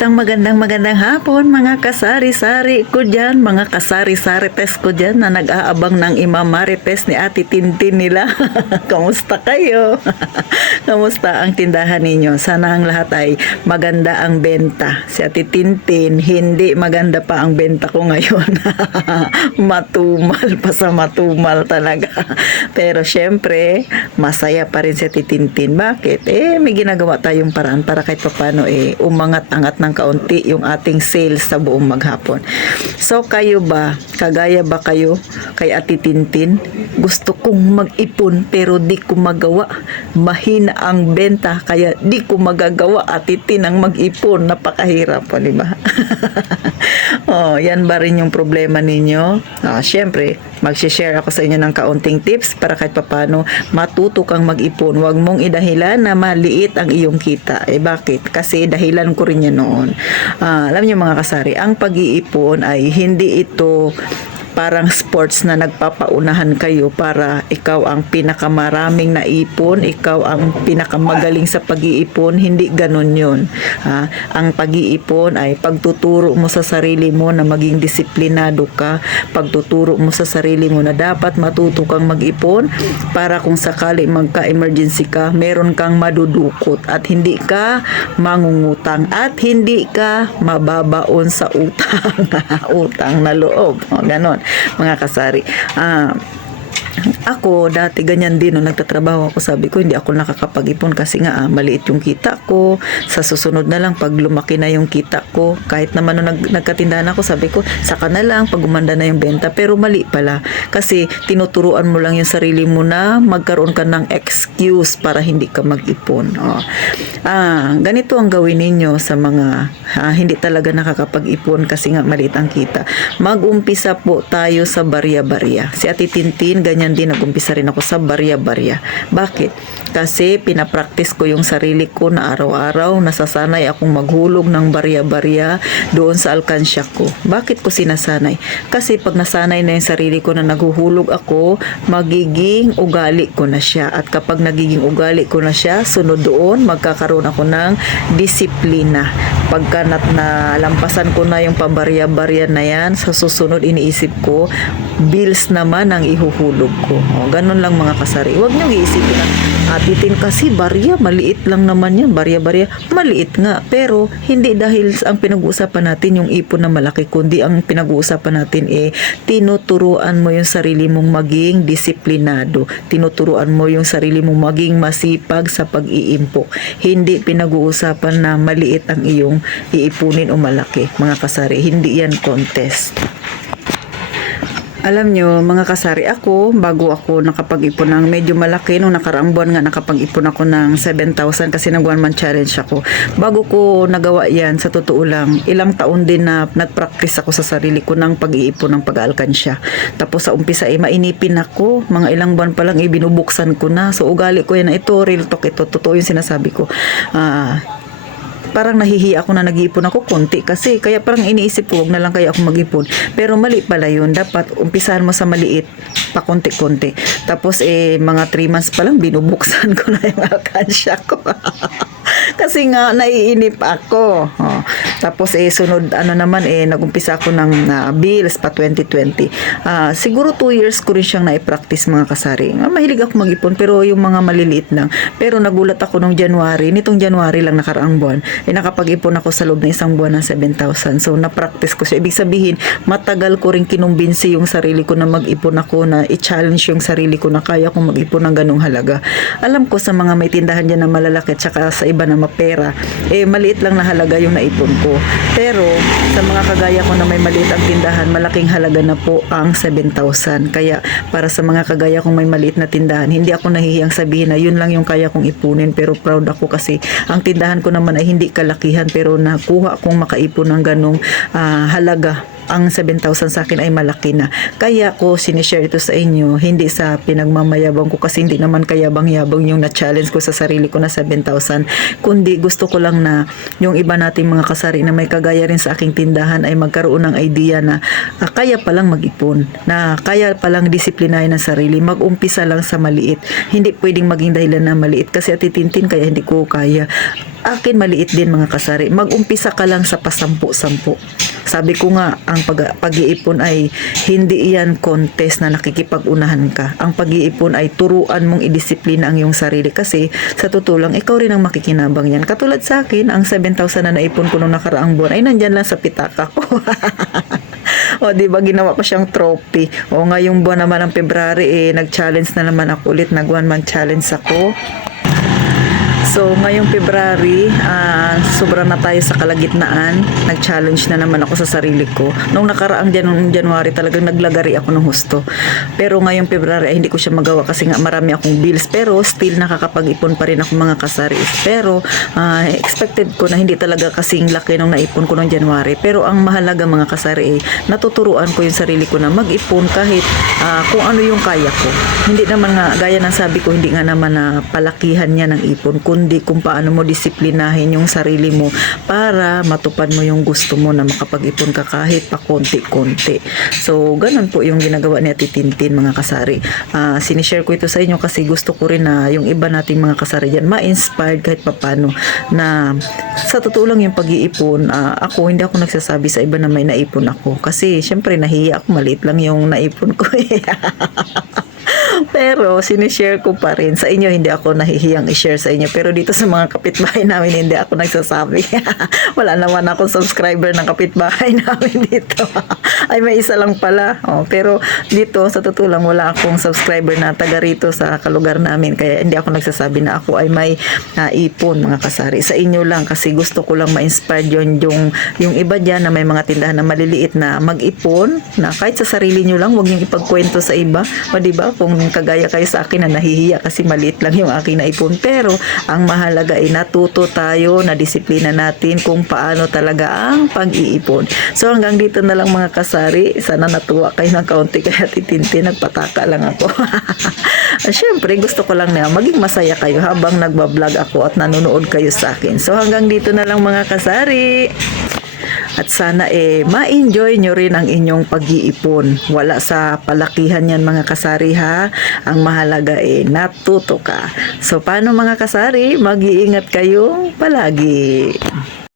Isang magandang hapon mga kasari-sari ko dyan, mga kasari-sarites ko dyan na nag-aabang ng imamarites ni Ate Tintin nila. Kamusta kayo? Kamusta ang tindahan ninyo? Sana ang lahat ay maganda ang benta. Si Ate Tintin, hindi maganda pa ang benta ko ngayon. Matumal pa sa matumal talaga. Pero syempre, masaya pa rin si Ate Tintin. Bakit? May ginagawa tayong paraan para kahit papano umangat-angat ng kaunti yung ating sales sa buong maghapon. So kayo ba, kagaya ba kayo kay Ate Tintin? Gusto kong mag-ipon pero di ko magawa. Mahina ang benta kaya di ko magagawa, Ate Tin, ang mag-ipon. Napakahirap po, di ba? Yan ba rin yung problema ninyo? Syempre, mag-share ako sa inyo ng kaunting tips para kahit papano matuto kang mag-ipon. Huwag mong idahilan na maliit ang iyong kita. Bakit? Kasi dahilan ko rin yan noon. Alam niyo mga kasari, ang pag-iipon ay hindi ito parang sports na nagpapaunahan kayo para ikaw ang pinakamaraming naipon, ikaw ang pinakamagaling sa pag-iipon. Hindi ganun yun. Ang pag-iipon ay pagtuturo mo sa sarili mo na maging disiplinado ka, pagtuturo mo sa sarili mo na dapat matuto kang mag-ipon para kung sakali magka-emergency ka, meron kang madudukot at hindi ka mangungutang at hindi ka mababaon sa utang. Utang na loob. Ganon mga kasari. Ako, dati ganyan din nung nagtatrabaho ako, sabi ko hindi ako nakakapag-ipon kasi nga maliit yung kita ko. Sa susunod na lang, pag lumaki na yung kita ko, kahit naman nung nagkatindahan ako, sabi ko, saka na lang, pag gumanda na yung benta. Pero mali pala, kasi tinuturuan mo lang yung sarili mo na magkaroon ka ng excuse para hindi ka mag-ipon. Ganito ang gawin ninyo sa mga hindi talaga nakakapag-ipon kasi nga maliit ang kita. Mag-umpisa po tayo sa barya-barya. Si Ate Tintin, ganyan din, nag-umpisa rin ako sa barya-barya. Bakit? Kasi pinapractice ko yung sarili ko na araw-araw, nasasanay akong maghulog ng barya-barya doon sa alkansya ko. Bakit ko sinasanay? Kasi pag nasanay na yung sarili ko na naghuhulog ako, magiging ugali ko na siya. At kapag nagiging ugali ko na siya, sunod doon, magkakaroon ako ng disiplina. Pagka nalampasan ko na yung pabarya-barya na yan, sa susunod iniisip ko, bills naman ang ihuhulog ko. Ganun lang mga kasari. Huwag niyong iisipin na Ate Tin kasi barya, maliit lang naman yan. Barya-barya, maliit nga. Pero hindi dahil ang pinag-uusapan natin yung ipon na malaki, kundi ang pinag-uusapan natin tinuturuan mo yung sarili mong maging disiplinado. Tinuturuan mo yung sarili mong maging masipag sa pag-iimpo. Hindi pinag-uusapan na maliit ang iyong iipunin o malaki. Mga kasari, hindi yan contest. Alam nyo, mga kasari, ako, bago ako nakapag-ipon ng medyo malaki, nung nakaraang buwan nga nakapag-ipon ako ng 7,000 kasi nag one month challenge ako. Bago ko nagawa yan, sa totoo lang, ilang taon din na nag-practice ako sa sarili ko ng pag-iipon ng pag-aalkansya. Tapos sa umpisa, mainipin ako. Mga ilang buwan pa lang, binubuksan ko na. So, ugali ko yan na ito, real talk ito. Totoo yung sinasabi ko. Parang nahihiya ako na nag-iipon ako konti kasi kaya parang iniisip ko wag na lang kaya ako mag-ipon, pero mali pala yun. Dapat umpisahan mo sa maliit pa konti-konti, tapos mga 3 months pa lang binubuksan ko na yung alkansya ko. Kasi nga naiinip ako. Tapos sunod naman nag-umpisa ako ng bills pa 2020. Siguro 2 years ko rin siyang na-practice mga kasari. Mahilig ako mag-ipon pero yung mga maliliit lang. Pero nagulat ako nung nitong January lang nakaraang buwan, nakapag-ipon ako sa loob ng isang buwan ng 7,000. So na-practice ko siya. Ibig sabihin, matagal ko rin kinumbinsi yung sarili ko na mag-ipon ako, na i-challenge yung sarili ko na kaya kong mag-ipon ng ganung halaga. Alam ko sa mga may tindahan dyan na malalaki tsaka sa iba na mapera, maliit lang na halaga yung naipon ko. Pero sa mga kagaya ko na may maliit ang tindahan, malaking halaga na po ang 7,000. Kaya para sa mga kagaya kong may maliit na tindahan, hindi ako nahihiyang sabihin na yun lang yung kaya kong ipunin, pero proud ako kasi ang tindahan ko naman ay hindi kalakihan pero nakuha kong makaipon ng ganong halaga ang 7,000 sa akin ay malaki na. Kaya ko sinishare ito sa inyo, hindi sa pinagmamayabang ko kasi hindi naman kayabang-yabang yung na-challenge ko sa sarili ko na 7,000. Kundi gusto ko lang na yung iba nating mga kasari na may kagaya rin sa aking tindahan ay magkaroon ng idea na kaya palang mag-ipon, na kaya palang disiplinahin ang sarili, mag-umpisa lang sa maliit. Hindi pwedeng maging dahilan na maliit kasi atitintin kaya hindi ko kaya. Akin maliit din mga kasari, mag-umpisa ka lang sa pasampu-sampu. Sabi ko nga, ang pag-iipon ay hindi iyan contest na nakikipag-unahan ka. Ang pag-iipon ay turuan mong idisiplina ang iyong sarili kasi sa totoo lang, ikaw rin ang makikinabang yan. Katulad sa akin, ang 7,000 na naipon ko nung nakaraang buwan ay nandyan lang sa pitaka ko. O di ba ginawa ko siyang trophy. O ngayong buwan naman ng February nag-challenge na naman ako ulit, nag one month challenge ako. So, ngayong February, sobra na tayo sa kalagitnaan. Nag-challenge na naman ako sa sarili ko. Nung nakaraang January, talagang naglagari ako ng husto. Pero ngayong February, ay hindi ko siya magawa kasi nga marami akong bills. Pero still, nakakapag-ipon pa rin ako mga kasari. Pero, expected ko na hindi talaga kasing laki nung naipon ko noong January. Pero ang mahalaga mga kasari, natuturuan ko yung sarili ko na mag-ipon kahit kung ano yung kaya ko. Hindi naman nga, gaya ng sabi ko, hindi nga naman na palakihan niya ng ipon, kundi kung paano mo disiplinahin yung sarili mo para matupad mo yung gusto mo na makapag-ipon ka kahit pa konti-konti. So, ganun po yung ginagawa ni Ate Tintin mga kasari. Sinishare ko ito sa inyo kasi gusto ko rin na yung iba nating mga kasari dyan ma-inspired kahit papano na sa totoo lang yung pag-iipon. Hindi ako nagsasabi sa iba na may naipon ako kasi syempre nahiya ako, maliit lang yung naipon ko. Pero sinishare ko pa rin sa inyo, hindi ako nahihiyang i-share sa inyo, pero dito sa mga kapitbahay namin hindi ako nagsasabi. Wala naman akong subscriber ng kapitbahay namin dito. Ay may isa lang pala. Pero dito sa totoo lang wala akong subscriber na taga rito sa kalugar namin, kaya hindi ako nagsasabi na ako ay may ipon mga kasari. Sa inyo lang kasi gusto ko lang ma-inspire yung iba dyan na may mga tindahan na maliliit na mag-ipon, na kahit sa sarili nyo lang, huwag nyo ipagkwento sa iba. O diba, kung kagaya kayo sa akin na nahihiya kasi maliit lang yung aking naipon, pero ang mahalaga ay natuto tayo na disiplina natin kung paano talaga ang pag-iipon. So hanggang dito na lang mga kasari, sana natuwa kayo ng kaunti kaya titintin, nagpataka lang ako. Syempre gusto ko lang na maging masaya kayo habang nagbablog ako at nanonood kayo sa akin. So hanggang dito na lang mga kasari. At sana ma-enjoy nyo rin ang inyong pag-iipon. Wala sa palakihan yan mga kasari ha. Ang mahalaga natuto ka. So paano mga kasari? Mag-iingat kayo palagi.